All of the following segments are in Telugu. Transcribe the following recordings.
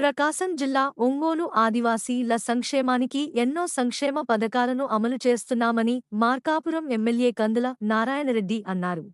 ప్రకాశం జిల్లా ఒంగోలు ఆదివాసీల సంక్షేమానికి ఎన్నో సంక్షేమ పథకాలను అమలు చేస్తున్నామని మార్కాపురం ఎమ్మెల్యే కందుల నారాయణరెడ్డి అన్నారు.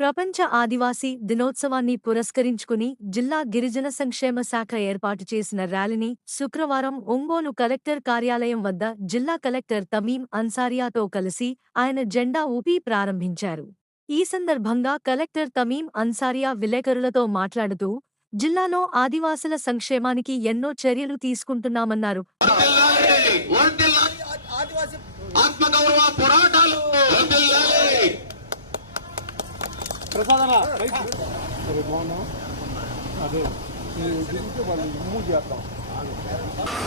ప్రపంచ ఆదివాసీ దినోత్సవాన్ని పురస్కరించుకుని జిల్లా గిరిజన సంక్షేమ శాఖ ఏర్పాటు చేసిన ర్యాలీని శుక్రవారం ఒంగోలు కలెక్టర్ కార్యాలయం వద్ద జిల్లా కలెక్టర్ తమీం అన్సారియాతో కలిసి ఆయన జెండా ఊపి ప్రారంభించారు. ఈ సందర్భంగా కలెక్టర్ తమీం అన్సారియా విలేకరులతో మాట్లాడుతూ జిల్లాలో ఆదివాసుల సంక్షేమానికి ఎన్నో చర్యలు తీసుకుంటున్నామన్నారు.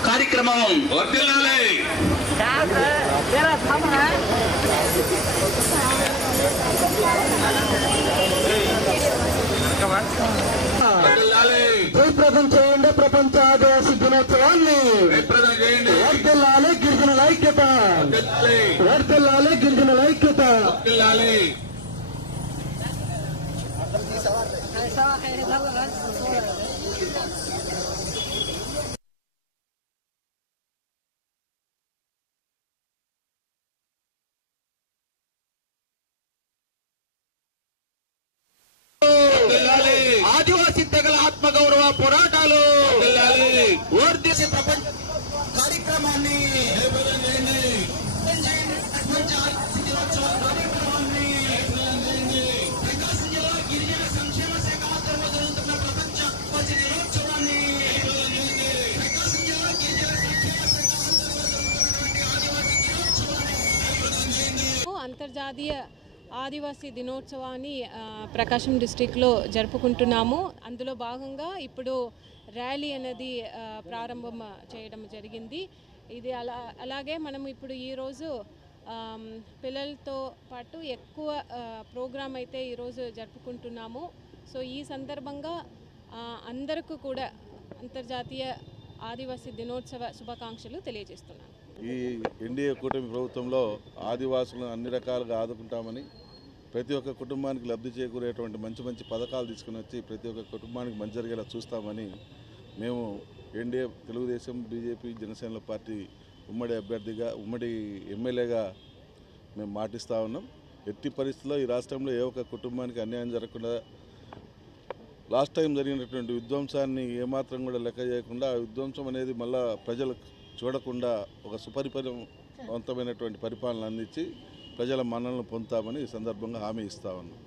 కార్యక్రమం చేయండి ప్రపంచ ఆదివాసీ దినోత్సవాన్ని వర్దిల్లాలి గిరిజనుల ఐక్యత. వర్ధిల్లాలి వర్దిల్లాలి గిరిజనుల ఐక్యత. ఆదివాసీ తెగల ఆత్మగౌరవ పోరాటాలు. కార్యక్రమాన్ని విప్రదం చేయండి ప్రపంచ ఆదివాసీ దినోత్సవ కార్యక్రమాన్ని ప్రకాశం జిల్లా గిరిజన సంక్షేమ శాఖ ఆధ్వర్యంలో జరుగుతున్న ప్రపంచ ఆదివాసీ దినోత్సవాన్ని ప్రకాశం జిల్లా గిరిజన సంక్షేమ శాఖ ఆధ్వర్యంలో జరుగుతున్నటువంటి ఆదివాసీ దినోత్సవాన్ని అంతర్జాతీయ ఆదివాసీ దినోత్సవాన్ని ప్రకాశం డిస్టిక్లో జరుపుకుంటున్నాము. అందులో భాగంగా ఇప్పుడు ర్యాలీ అనేది ప్రారంభం చేయడం జరిగింది. ఇది అలా అలాగే మనం ఇప్పుడు ఈరోజు పిల్లలతో పాటు ఎక్కువ ప్రోగ్రాం ప్రోగ్రామ్ అయితే ఈరోజు జరుపుకుంటున్నాము. సో ఈ సందర్భంగా అందరికీ కూడా అంతర్జాతీయ ఆదివాసీ దినోత్సవ శుభాకాంక్షలు తెలియజేస్తున్నాను. ఈ ఎన్డీఏ కూటమి ప్రభుత్వంలో ఆదివాసులను అన్ని రకాలుగా ఆదుకుంటామని ప్రతి ఒక్క కుటుంబానికి లబ్ధి చేకూరేటువంటి మంచి మంచి పథకాలు తీసుకుని వచ్చి ప్రతి ఒక్క కుటుంబానికి మంచి జరిగేలా చూస్తామని మేము NDA Telugu Desam BJP Janasena party ఉమ్మడి అభ్యర్థిగా ఉమ్మడి ఎమ్మెల్యేగా మేము మాటిస్తూ ఉన్నాం. ఎట్టి పరిస్థితుల్లో ఈ రాష్ట్రంలో ఏ ఒక్క కుటుంబానికి అన్యాయం జరగకుండా లాస్ట్ టైం జరిగినటువంటి విధ్వంసాన్ని ఏమాత్రం కూడా లెక్క చేయకుండా ఆ విధ్వంసం అనేది మళ్ళా ప్రజలు చూడకుండా ఒక సుపరిపరివంతమైనటువంటి పరిపాలన అందించి ప్రజల మన్ననలు పొందుతామని ఈ సందర్భంగా హామీ ఇస్తా ఉన్నాం.